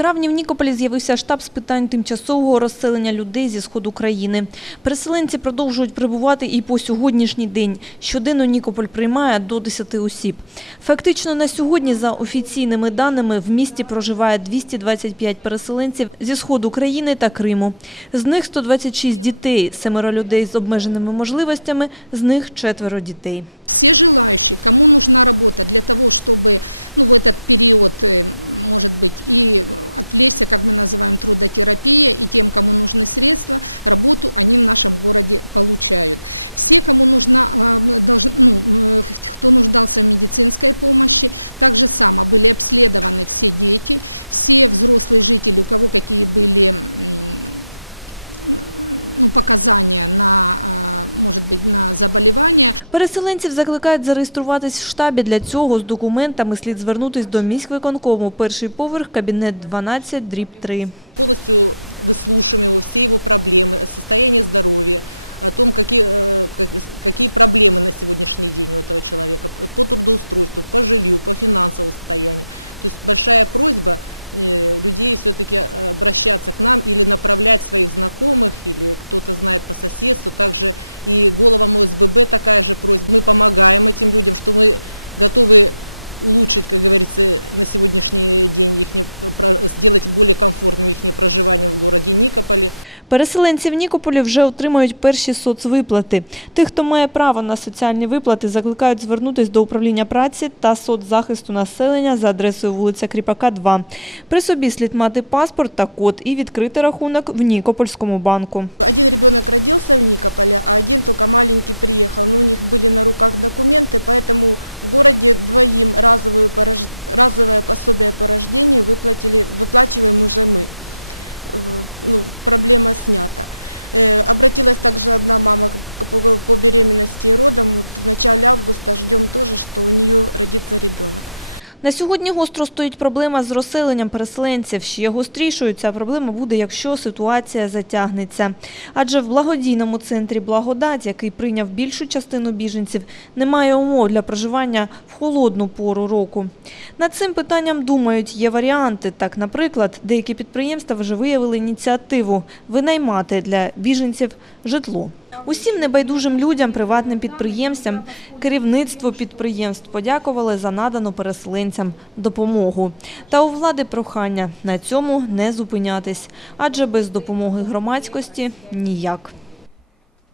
травні в Нікополі з'явився штаб з питань тимчасового розселення людей зі сходу країни. Переселенці продовжують прибувати і по сьогоднішній день. Щоденно Нікополь приймає до 10 осіб. Фактично на сьогодні, за офіційними даними, в місті проживає 225 переселенців зі сходу країни та Криму. З них 126 дітей, семеро людей з обмеженими можливостями, з них четверо дітей. Переселенців закликають зареєструватись в штабі. Для цього з документами слід звернутись до міськвиконкому. Перший поверх, кабінет 12, дріб 3. Переселенці в Нікополі вже отримують перші соцвиплати. Тих, хто має право на соціальні виплати, закликають звернутися до управління праці та соцзахисту населення за адресою вулиця Кріпака, 2. При собі слід мати паспорт та код і відкрити рахунок в Нікопольському банку. На сьогодні гостро стоїть проблема з розселенням переселенців. Ще гострішою ця проблема буде, якщо ситуація затягнеться. Адже в благодійному центрі «Благодать», який прийняв більшу частину біженців, немає умов для проживання в холодну пору року. Над цим питанням думають, є варіанти. Так, наприклад, деякі підприємства вже виявили ініціативу винаймати для біженців житло. Усім небайдужим людям, приватним підприємцям, керівництво підприємств подякували за надану переселенцям допомогу. Та у влади прохання на цьому не зупинятись, адже без допомоги громадськості ніяк.